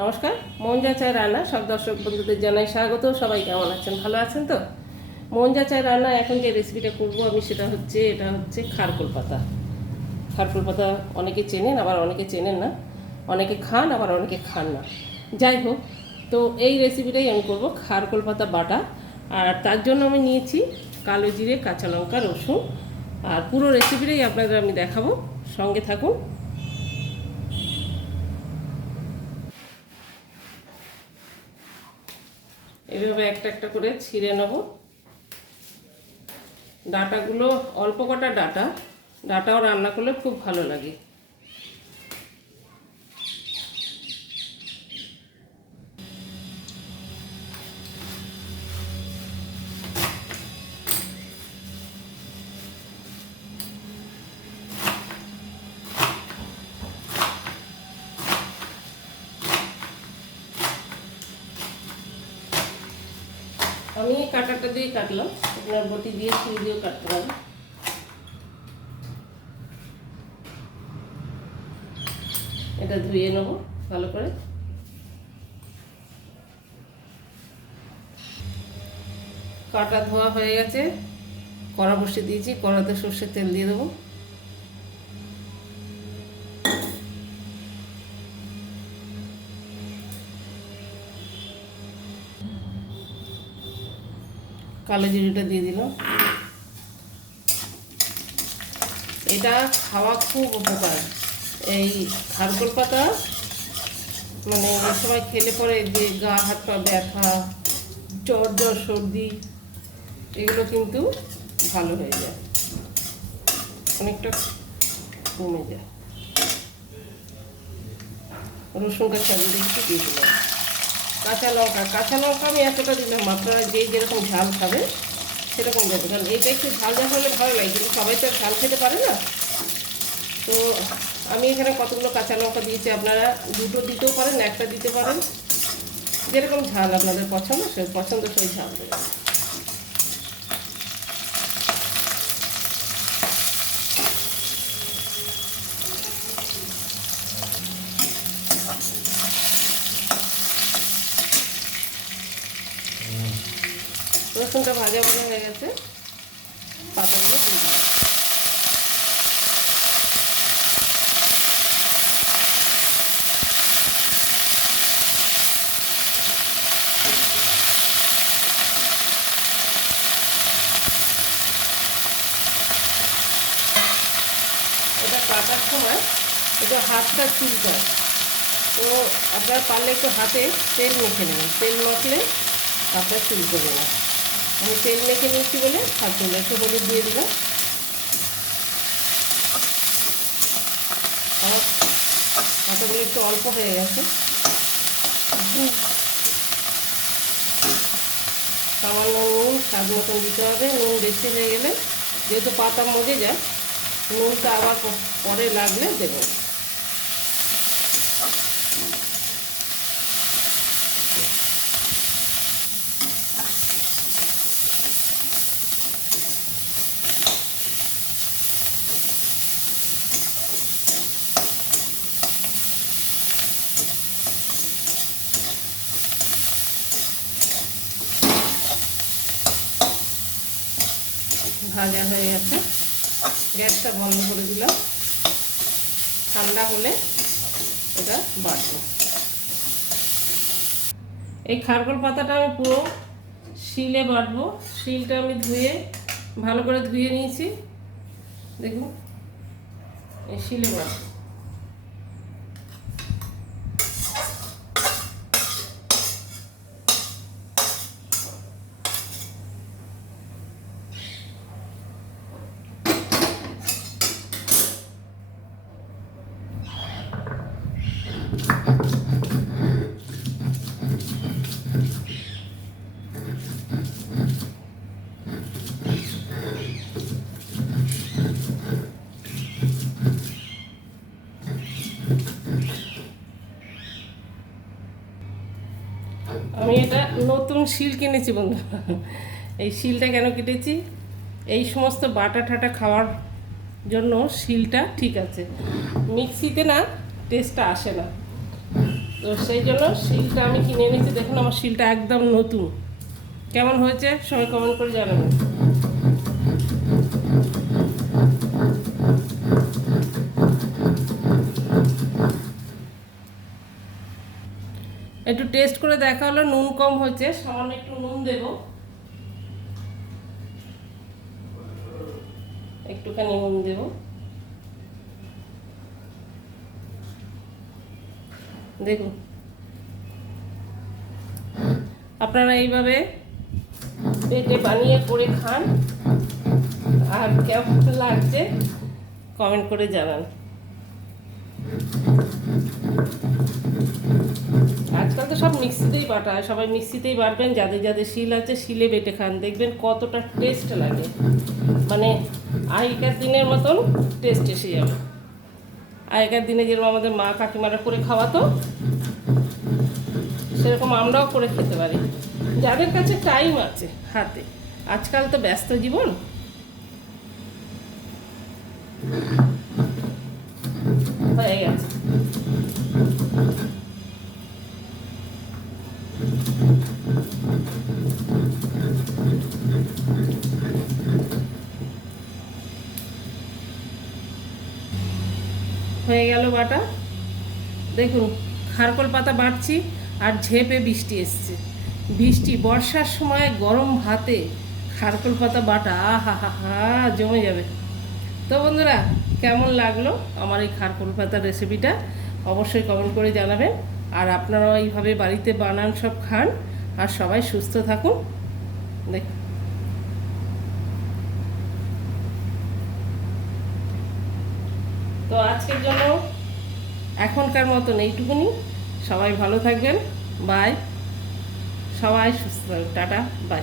নমস্কার, মন যা চায় রান্না সব দর্শক বন্ধুদের জানাই স্বাগত। সবাই কেমন আছেন? ভালো আছেন তো? মন যা চায় রান্না এখন যে রেসিপিটা করব আমি এটা হচ্ছে খারকোল পাতা। খারকোল পাতা অনেকে চেনেন, আবার অনেকে চেনেন না, অনেকে খান আবার অনেকে খান না। যাই হোক, তো এই রেসিপিটাই আমি করব খারকোল পাতা বাটা। আর তার জন্য আমি নিয়েছি কালো জিরে, কাঁচা লঙ্কা, রসুন। আর পুরো রেসিপিটাই আপনাদের আমি দেখাবো, সঙ্গে থাকুন। এভাবে একটা একটা করে ছিঁড়ে নেব। ডাঁটাগুলো অল্প কটা ডাঁটাও রান্না করলে খুব ভালো লাগে। আমি কাটারটা দিয়ে কাটলাম, আপনার বটি দিয়ে ছুরি দিয়েও কাটতে পারেন। এটা ধুয়ে নেব ভালো করে। কাটা ধোয়া হয়ে গেছে, কড়া বসিয়ে দিয়েছি, কড়াতে সর্ষের তেল দিয়ে দেবো। কালো জিরেটা দিয়ে দিলাম। এটা খাওয়া খুব উপকার। এই খারকোল পাতা মানে এই সময় খেলে পরে যে গা হাত পা ব্যথা, জ্বর সর্দি, এগুলো কিন্তু ভালো হয়ে যায়, অনেকটা কমে যায়। রসুনটা ছাড়িয়ে একটু দিয়ে দিলাম। কাঁচা লঙ্কা আমি এতটা দিলাম, আপনারা যেরকম ঝাল খাবে সেরকম দেবে, কারণ এইটা একটু ঝাল হলে ভালো লাগে, কিন্তু সবাই তো ঝাল খেতে পারে না। তো আমি এখানে কতগুলো কাঁচা লঙ্কা দিয়েছি, আপনারা দুটো দিতেও পারেন, একটা দিতে পারেন, যেরকম ঝাল আপনাদের পছন্দ সেই ঝাল দেবেন। রসুনটা ভাজা হয়ে গেছে, পাতাগুলো দিয়ে দিলাম। এটা কাটার সময় একটু হাতটা চুলকায়, তো আপনারা পারলে একটু হাতে তেল মেখে নেবেন, তেল মাখলে হাতটা চুলকবে না। আমি তেল মেখে নিচ্ছি বলে হাত চলে, একটু হলুদ দিয়ে দিলাম। আমার পাতাগুলো একটু অল্প হয়ে গেছে, সামান্য নুন স্বাদ মতন দিতে হবে। নুন বেশি হয়ে গেলে যেহেতু পাতা মজে যায়, নুনটা আবার পরে লাগলে দেবো। ভাজা হয়ে গেছে, গ্যাসটা বন্ধ করে দিলাম। ঠান্ডা হলে এটা বাটবো। এই খারকোল পাতাটা আমি পুরো শিলে বাটবো। শিলটা আমি ভালো করে ধুয়ে নিয়েছি, দেখুন এই শিলে বাটবো। আমি এটা নতুন শিল কিনেছি বন্ধুরা। এই শিলটা কেন কেটেছি, এই সমস্ত বাটা ঠাটা খাওয়ার জন্য শিলটা ঠিক আছে, মিক্সিতে না টেস্টটা আসে না। তো সেই জন্য শিলটা আমি কিনে নিয়েছি। দেখুন আমার শিলটা একদম নতুন। কেমন হয়েছে সবাই কমেন্ট করে জানাবেন। একটু টেস্ট করে দেখা হলো, নুন কম হয়েছে, সামান্য একটু নুন দেব, একটুখানি নুন দেব। দেখুন আপনারা এইভাবে পেটে বানিয়ে করে খান, আর কেমন লাগছে কমেন্ট করে জানান। আজকাল তো সব মিক্সিতেই বাটা হয়, সবাই মিক্সিতেই বাটবেন। যাদের যাদের শিল আছে শিলে বেটে খান, দেখবেন কতটা টেস্ট লাগে। মানে আগেকার দিনের মতন টেস্ট এসে যাবে। আগেকার দিনে যেরকম আমাদের মা কাকিমারা করে খাওয়াতো, সেরকম আমরাও করে খেতে পারি, যাদের কাছে টাইম আছে হাতে। আজকাল তো ব্যস্ত জীবন। হয়ে গেছে। হয়ে গেল বাটা। দেখুন খারকোল পাতা বাটছি, আর ঝেপে বৃষ্টি এসছে। বৃষ্টি বর্ষার সময় গরম ভাতে খারকোল পাতা বাটা, আহা হা হা, জমে যাবে। তো বন্ধুরা, কেমন লাগলো আমার এই খারকোল পাতার রেসিপিটা অবশ্যই কমেন্ট করে জানাবেন। আর আপনারাও এইভাবে বাড়িতে বানান, সব খান, আর সবাই সুস্থ থাকুন। দেখ, তো আজকের জন্য এখনকার মতন এইটুকুনি। সবাই ভালো থাকবেন, বাই। সবাই সুস্থ থাকবেন, টাটা, বাই।